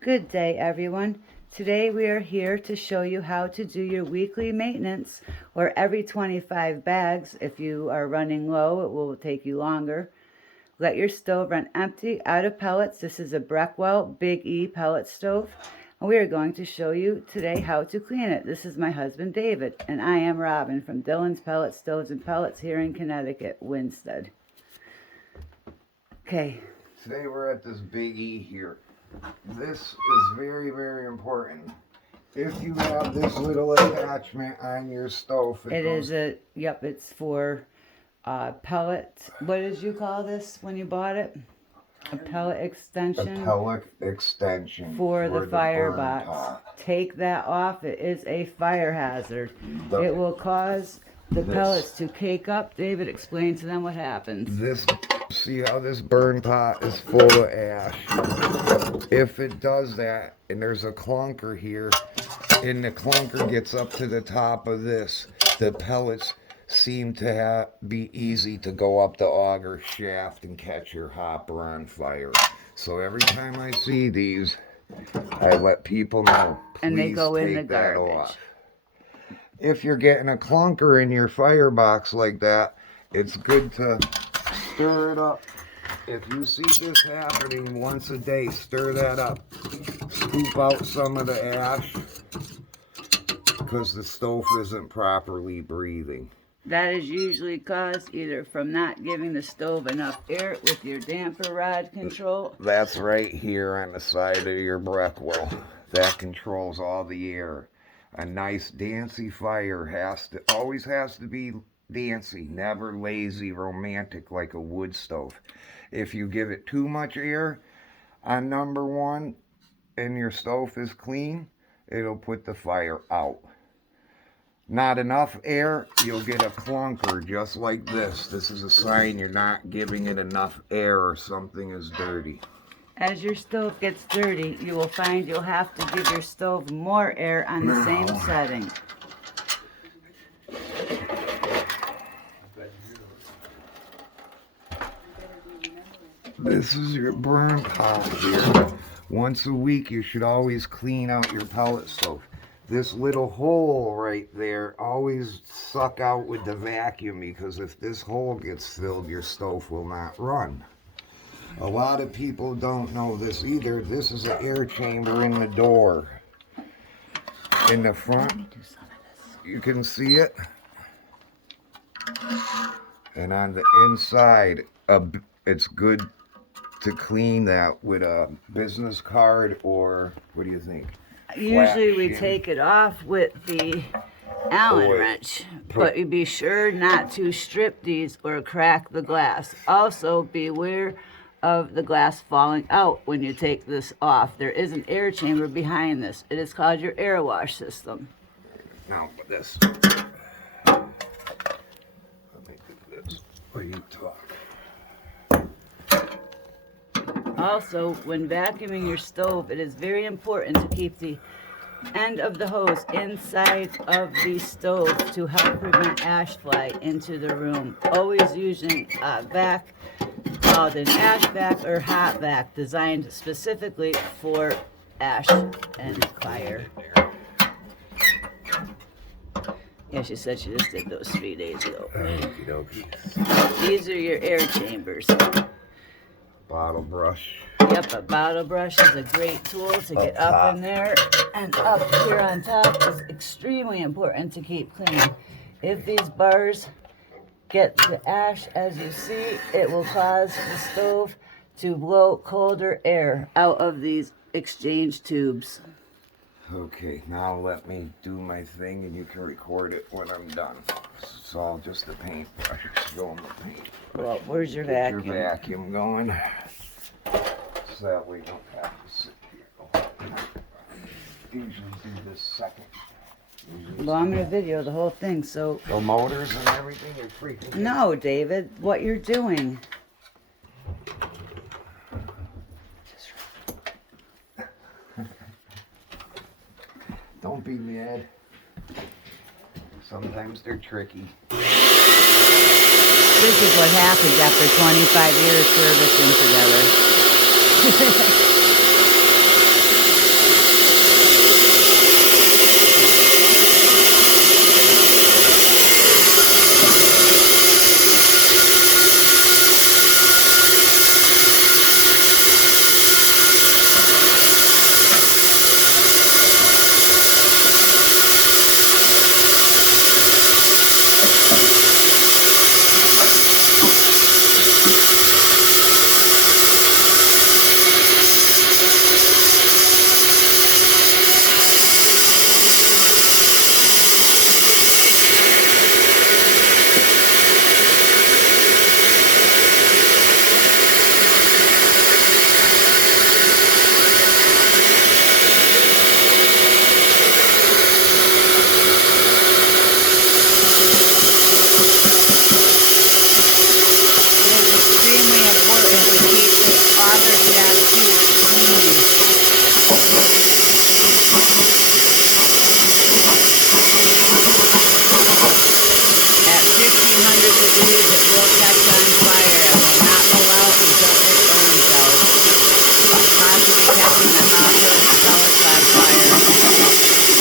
Good day, everyone. Today we are here to show you how to do your weekly maintenance, or every 25 bags. If you are running low, it will take you longer. Let your stove run empty out of pellets. This is a Breckwell BigE pellet stove, and we are going to show you today how to clean it. This is my husband David, and I am Robin from Dillon's Pellet Stoves and Pellets here in Connecticut, Winsted. Okay. Today we're at this Big E here. This is very, very important. If you have this little attachment on your stove, it's for pellet. What did you call this when you bought it? A pellet extension. A pellet extension for the firebox. pot. Take that off. It is a fire hazard. It will cause the pellets to cake up. David, explain to them what happens. See how this burn pot is full of ash? If it does that, and there's a clunker here, and the clunker gets up to the top of this, the pellets seem to be easy to go up the auger shaft and catch your hopper on fire. So every time I see these, I let people know, please and they go in the take that garbage. off. If you're getting a clunker in your firebox like that, it's good to stir it up. If you see this happening once a day, stir that up. Scoop out some of the ash because the stove isn't properly breathing. That is usually caused either from not giving the stove enough air with your damper rod control. That's right here on the side of your Breckwell. That controls all the air. A nice dancy fire always has to be dancy, never lazy, romantic like a wood stove. If you give it too much air on number one and your stove is clean, it'll put the fire out. Not enough air, you'll get a clunker just like this. This is a sign you're not giving it enough air or something is dirty. As your stove gets dirty, you will find you'll have to give your stove more air on the same setting. This is your burn pot here. Once a week, you should always clean out your pellet stove. This little hole right there, always suck out with the vacuum, because if this hole gets filled, your stove will not run. A lot of people don't know this either. This is an air chamber in the door. In the front, you can see it. And on the inside, it's good to clean that with a business card, or what do you think? Usually we take it off with the Allen wrench, but you be sure not to strip these or crack the glass. Also, beware of the glass falling out when you take this off. There is an air chamber behind this. It is called your air wash system. Now this. Let me do this while you talk. Also, when vacuuming your stove, it is very important to keep the end of the hose inside of the stove to help prevent ash fly into the room. Always using a vac called an ash vac or hot vac, designed specifically for ash and fire. Yeah, she said she just did those 3 days ago. Okie dokie. These are your air chambers. Bottle brush. Yep, a bottle brush is a great tool to get up in there, and up here on top is extremely important to keep clean. If these bars get the ash, as you see, it will cause the stove to blow colder air out of these exchange tubes. Okay, now let me do my thing and you can record it when I'm done. It's all just the paintbrush. Go in the paint. Well, where's your vacuum? Your vacuum going. So that way you don't have to sit here. Usually do this second. Well, I'm going to video the whole thing, so... The motors and everything, you're freaking... No, David, what you're doing. Don't be mad. Sometimes they're tricky. This is what happens after 25 years servicing together. Vacuum them out here with the pellet side fire.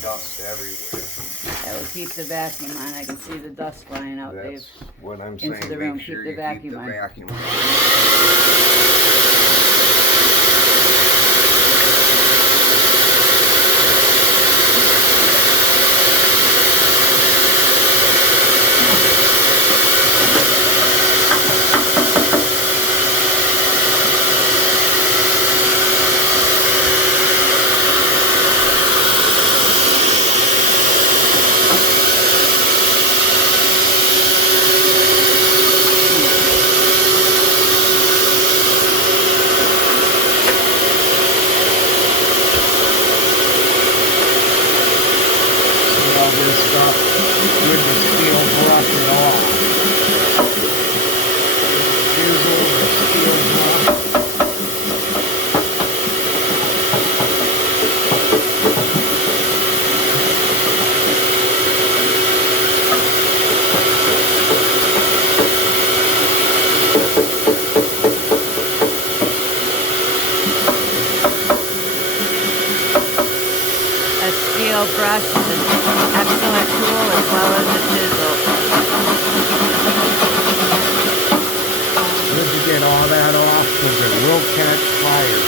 Dust everywhere. That will keep the vacuum on. I can see the dust flying out, Dave. That's what I'm Into saying. the room. Make sure Keep the you keep vacuum the on. vacuum on. All this stuff with the steel brush and all. Chisel, the steel brush. A steel brush is an excellent tool as well as a chisel. Good to get all that off because it will catch fire.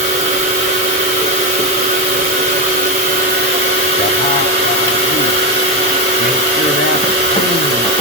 The hot heat. Make sure that's clean.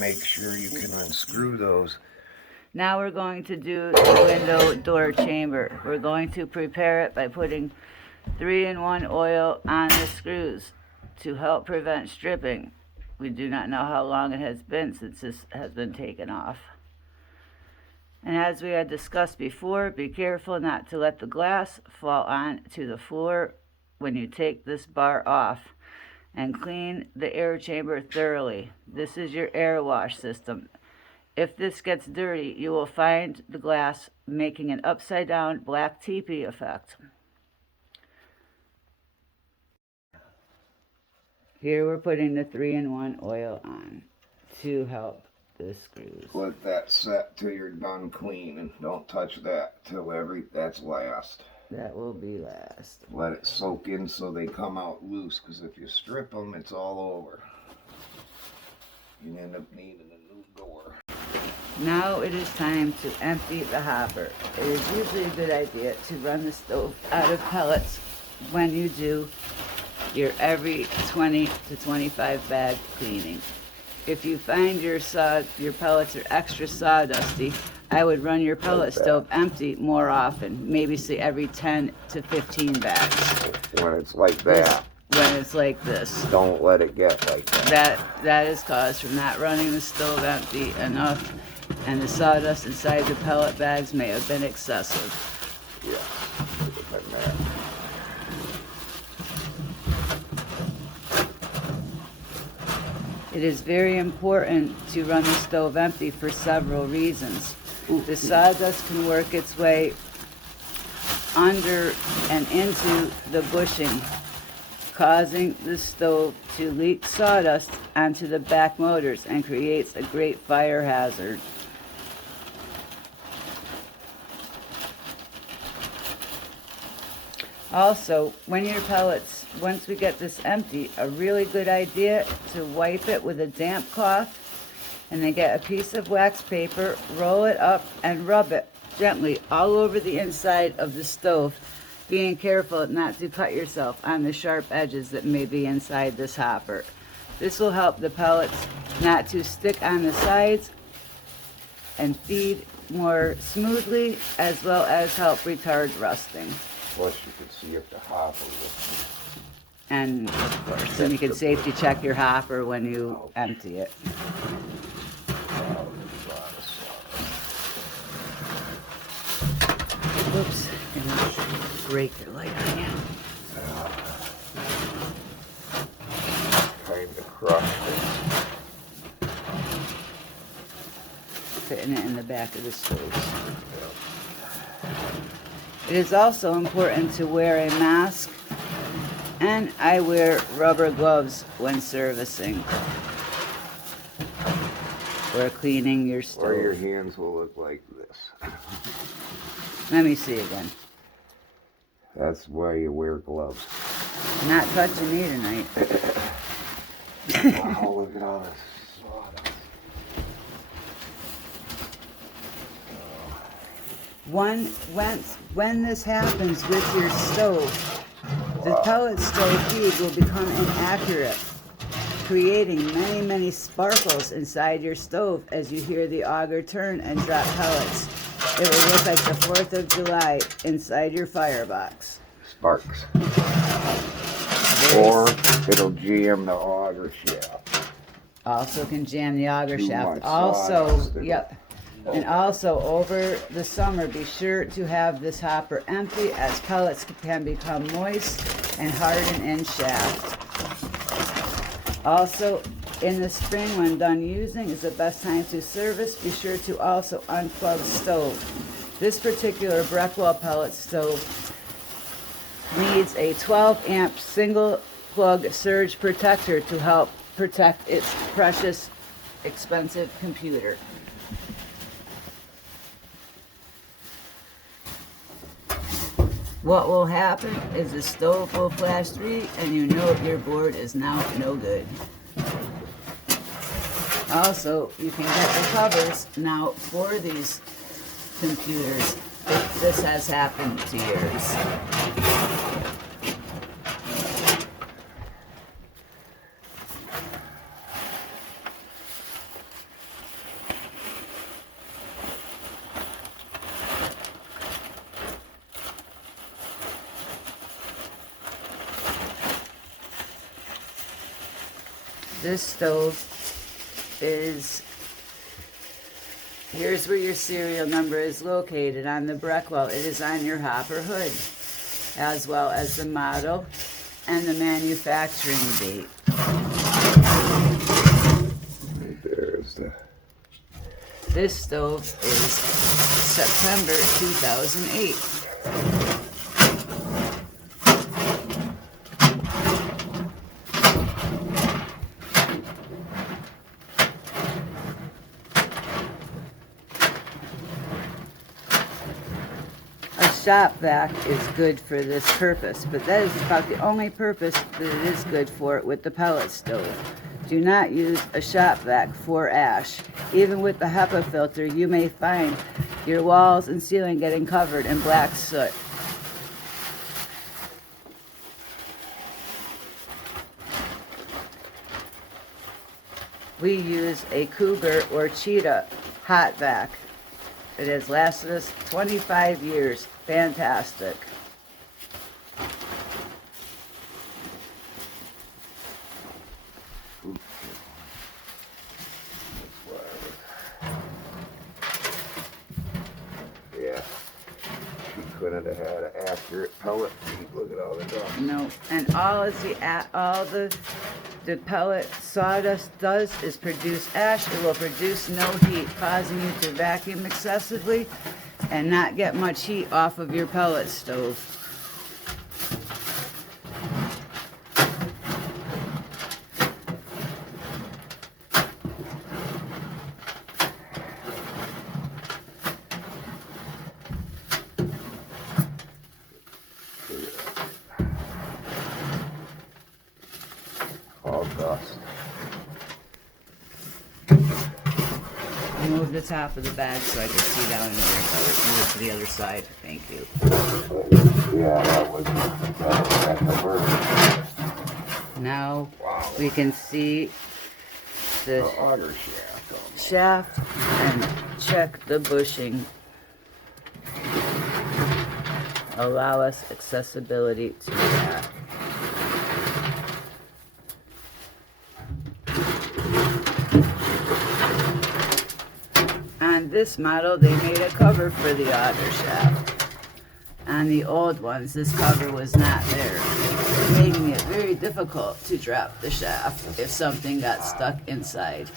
make sure you can unscrew those. Now we're going to do the window door chamber. We're going to prepare it by putting 3-in-1 oil on the screws to help prevent stripping. We do not know how long it has been since this has been taken off. And as we had discussed before, be careful not to let the glass fall onto the floor when you take this bar off, and clean the air chamber thoroughly. This is your air wash system. If this gets dirty, you will find the glass making an upside down black teepee effect. Here we're putting the 3-in-1 oil on to help the screws. Let that set till you're done cleaning. Don't touch that till that's last. That will be last. Let it soak in so they come out loose, because if you strip them, it's all over. You end up needing a new door. Now it is time to empty the hopper. It is usually a good idea to run the stove out of pellets when you do your every 20 to 25 bag cleaning. If you find your pellets are extra sawdusty, I would run your pellet stove empty more often, maybe say every 10 to 15 bags. When it's like that. When it's like this. Don't let it get like that. That is caused from not running the stove empty enough, and the sawdust inside the pellet bags may have been excessive. Yeah, it would have been that. It is very important to run the stove empty for several reasons. The sawdust can work its way under and into the bushing, causing the stove to leak sawdust onto the back motors and creates a great fire hazard. Also, when your pellets, once we get this empty, a really good idea to wipe it with a damp cloth, and then get a piece of wax paper, roll it up, and rub it gently all over the inside of the stove, being careful not to cut yourself on the sharp edges that may be inside this hopper. This will help the pellets not to stick on the sides and feed more smoothly, as well as help retard rusting. Plus you can see if the hopper was. And of course, then you can safety check your hopper when you empty it. Oops, gonna break the light on you. Kind of crushed it. Fitting it in the back of the stove. It is also important to wear a mask, and I wear rubber gloves when servicing or cleaning your stove. Or your hands will look like this. Let me see again. That's why you wear gloves. Not touching me tonight. Wow, look at all this sawdust. When this happens with your stove, the pellet stove feed will become inaccurate, creating many, many sparkles inside your stove as you hear the auger turn and drop pellets. It will look like the 4th of July inside your firebox. Sparks. Or it'll jam the auger shaft. Also can jam the auger Too shaft. much Also, sawdust. yep. And also, over the summer, be sure to have this hopper empty, as pellets can become moist and harden in shaft. Also, in the spring, when done using, is the best time to service. Be sure to also unplug stove. This particular Breckwell pellet stove needs a 12-amp single plug surge protector to help protect its precious, expensive computer. What will happen is the stove will flash 3 and you know your board is now no good. Also, you can get the covers now for these computers if this has happened to yours. This stove is, here's where your serial number is located on the Breckwell. It is on your hopper hood, as well as the model and the manufacturing date. Right there is the... This stove is September 2008. A shop vac is good for this purpose, but that is about the only purpose that it is good for with the pellet stove. Do not use a shop vac for ash. Even with the HEPA filter, you may find your walls and ceiling getting covered in black soot. We use a Cougar or Cheetah hot vac. It has lasted us 25 years. Fantastic. Yeah, she couldn't have had an accurate pellet feed. Look at all the dust. No, and all the pellet sawdust does is produce ash. It will produce no heat, causing you to vacuum excessively and not get much heat off of your pellet stove. All dust. Move the top of the bag so I can see down in there. Move it to the other side. Thank you. Yeah, that was the bird. Now Wow. we can see the The auger shaft. Almost. shaft and check the bushing. Allow us accessibility to that. On this model, they made a cover for the auger shaft. On the old ones, this cover was not there, making it very difficult to drop the shaft if something got stuck inside.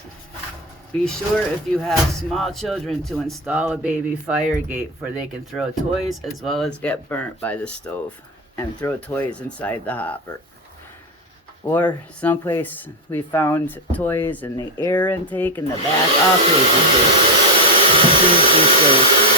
Be sure if you have small children to install a baby fire gate for they can throw toys as well as get burnt by the stove and throw toys inside the hopper. Or someplace we found toys in the air intake in the back, all crazy places. Please be safe.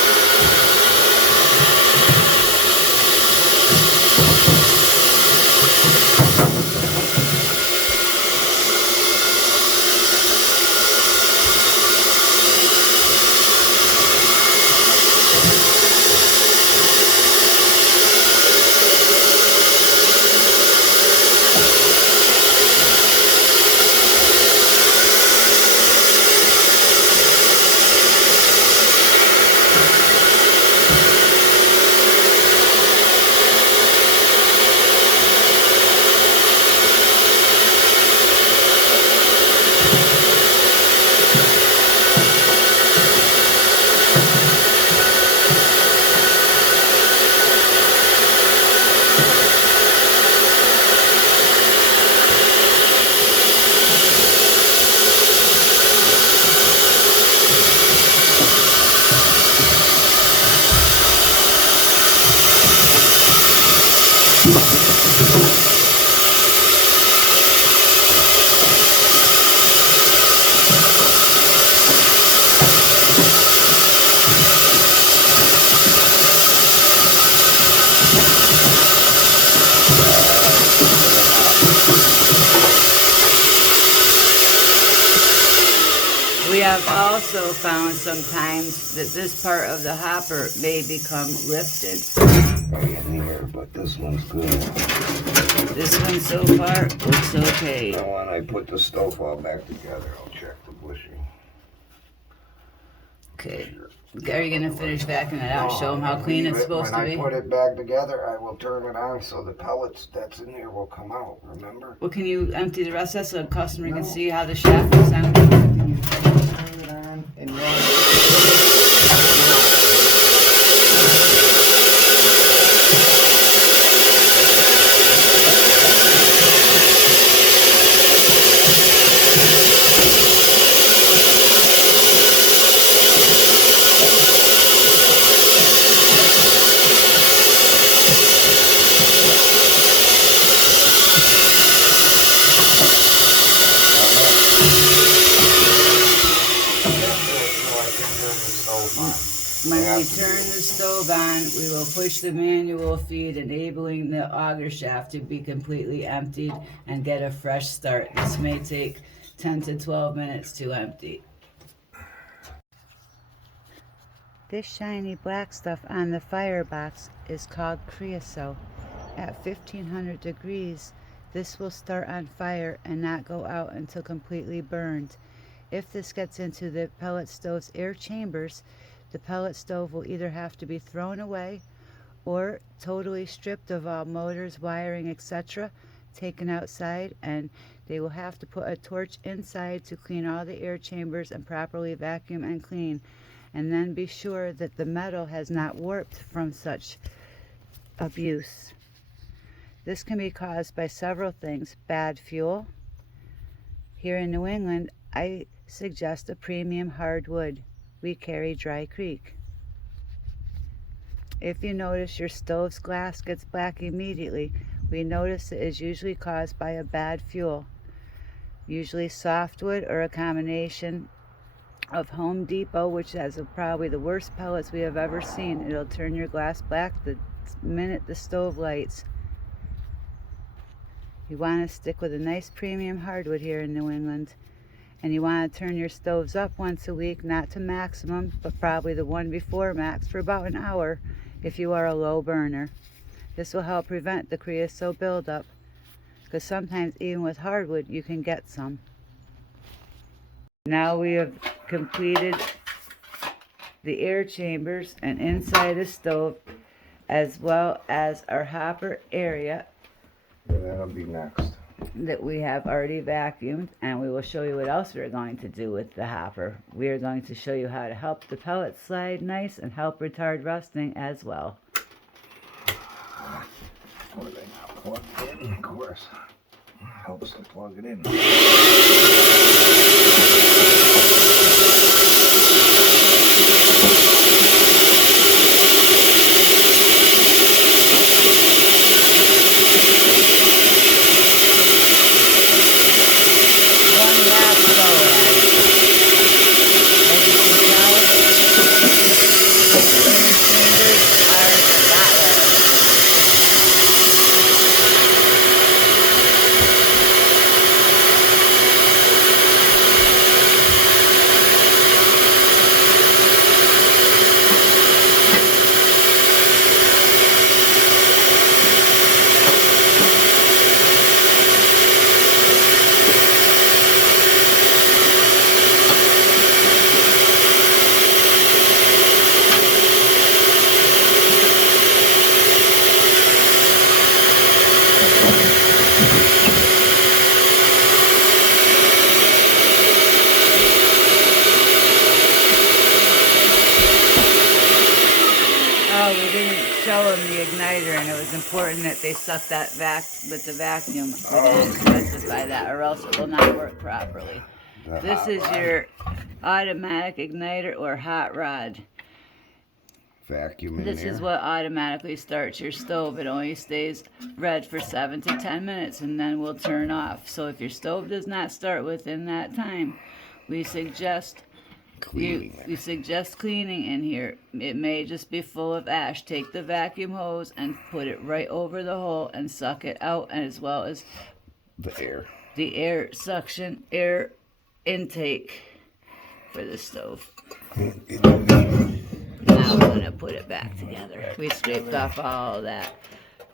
We have also found sometimes that this part of the hopper may become lifted. In here, but this one's good. This one so far looks okay. Now when I put the stove all back together, I'll check the bushing. Okay, Are you gonna finish vacuuming it out? Show them how clean it's supposed to be. When I put it back together, I will turn it on so the pellets that's in there will come out. Remember? Well, can you empty the rest of that so the customer can see how the shaft is empty? Turn it on and run. When we turn the stove on, we will push the manual feed, enabling the auger shaft to be completely emptied and get a fresh start. This may take 10 to 12 minutes to empty. This shiny black stuff on the firebox is called creosote. At 1500 degrees, this will start on fire and not go out until completely burned. If this gets into the pellet stove's air chambers, the pellet stove will either have to be thrown away or totally stripped of all motors, wiring, etc., taken outside, and they will have to put a torch inside to clean all the air chambers and properly vacuum and clean, and then be sure that the metal has not warped from such abuse. This can be caused by several things. Bad fuel. Here in New England, I suggest a premium hardwood. We carry Dry Creek. If you notice your stove's glass gets black immediately, we notice it is usually caused by a bad fuel, usually softwood or a combination of Home Depot, which has probably the worst pellets we have ever seen. It'll turn your glass black the minute the stove lights. You want to stick with a nice premium hardwood here in New England. And you want to turn your stoves up once a week, not to maximum, but probably the one before max for about an hour if you are a low burner. This will help prevent the creosote buildup, because sometimes even with hardwood you can get some. Now we have completed the air chambers and inside the stove, as well as our hopper area. That'll be next. That we have already vacuumed, and we will show you what else we're going to do with the hopper. We are going to show you how to help the pellets slide nice and help retard rusting as well. Were they not plugged in? Of course. Helps to plug it in. Oh, we didn't show them the igniter, and it was important that they suck that with the vacuum. We didn't specify that, or else it will not work properly. This is your automatic igniter or hot rod. Vacuum in This there. is what automatically starts your stove. It only stays red for 7 to 10 minutes and then will turn off. So if your stove does not start within that time, we suggest Cleaning. suggest cleaning in here. It may just be full of ash. Take the vacuum hose and put it right over the hole and suck it out, as well as The air. the air suction, air intake for the stove. Now we're gonna put it back together. We scraped off all that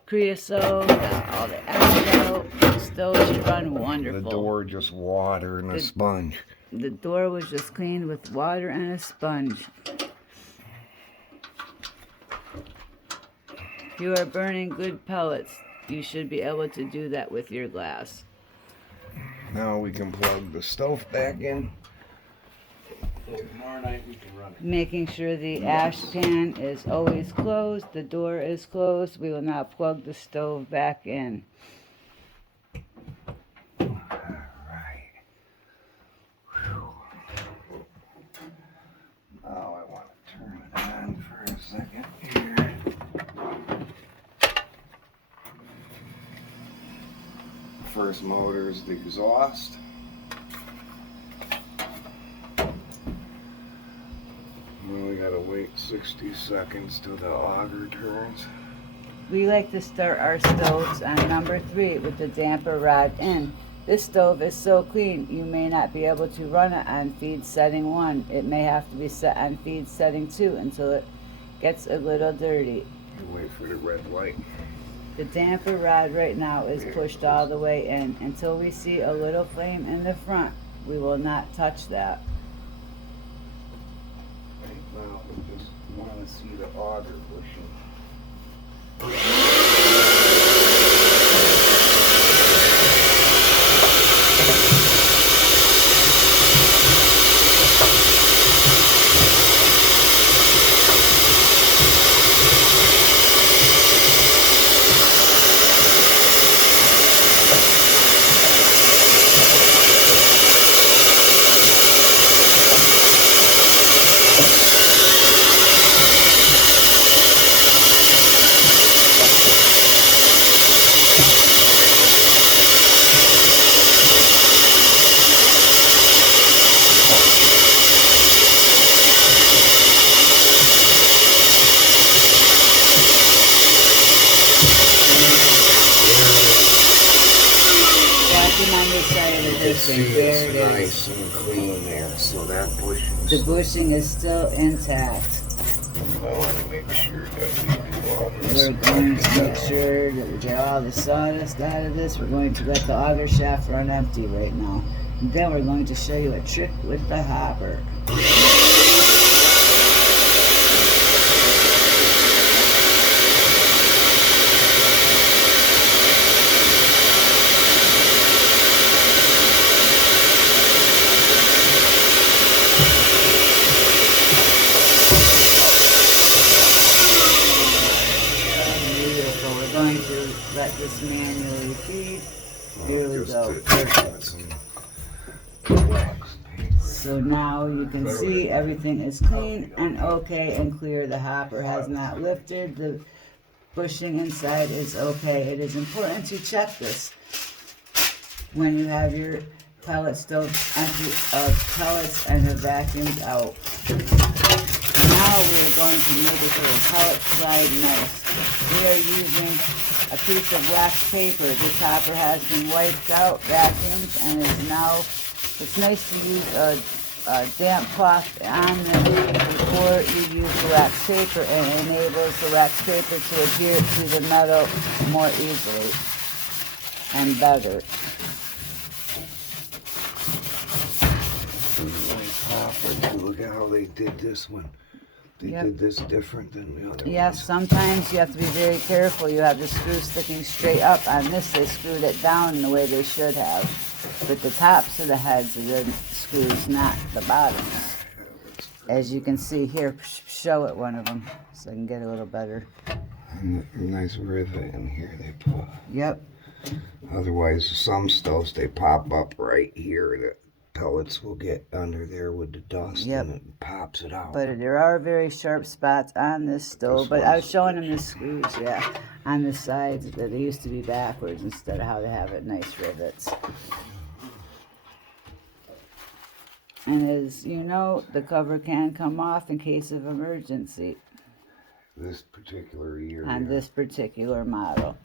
creosote, got all the ash out. The stove should run wonderful. The door just water and a sponge. The door was just cleaned with water and a sponge. you are burning good pellets, you should be able to do that with your glass. Now we can plug the stove back in. Tomorrow night we can run it. Making sure the ash pan is always closed, the door is closed. We will now plug the stove back in. Alright. Now I want to turn it on for a second here. First motor is the exhaust. Well, we gotta wait 60 seconds till the auger turns. We like to start our stoves on number 3 with the damper rod in. This stove is so clean you may not be able to run it on feed setting 1. It may have to be set on feed setting 2 until it gets a little dirty. You wait for the red light. The damper rod right now is pushed all the way in. Until we see a little flame in the front, we will not touch that. Right now, we just want to see the auger bushing. On this side of the bushing, See, there it it's is. nice and clean there, so that bushing. The bushing is still intact. I want to make sure that we do all this. We're going to make sure that we get all the sawdust out of this. We're going to let the auger shaft run empty right now. And then we're going to show you a trick with the hopper. So we're going to let this manually feed. Here we go. So now you can see everything is clean and okay and clear. The hopper has not lifted. The bushing inside is okay. It is important to check this when you have your pellet stove empty of pellets and the vacuums out. Now we're going to make it so the pellets slide nice. We are using a piece of wax paper. This hopper has been wiped out, vacuumed, and is now, it's nice to use a damp cloth on them before you use the wax paper, and it enables the wax paper to adhere to the metal more easily and better. Look at how they did this one. They did this different than the other Yes, sometimes you have to be very careful. You have the screw sticking straight up. On this, they screwed it down the way they should have. But the tops of the heads of the screws, not the bottoms. As you can see here, show it one of them so I can get a little better. And a nice rivet in here they put. Yep. Otherwise, some stoves, they pop up right here. The pellets will get under there with the dust and it pops it out. But there are very sharp spots on this stove. But I was showing them the screws, on the sides that they used to be backwards instead of how they have it nice rivets. And as you know, the cover can come off in case of emergency This particular year. on this particular model.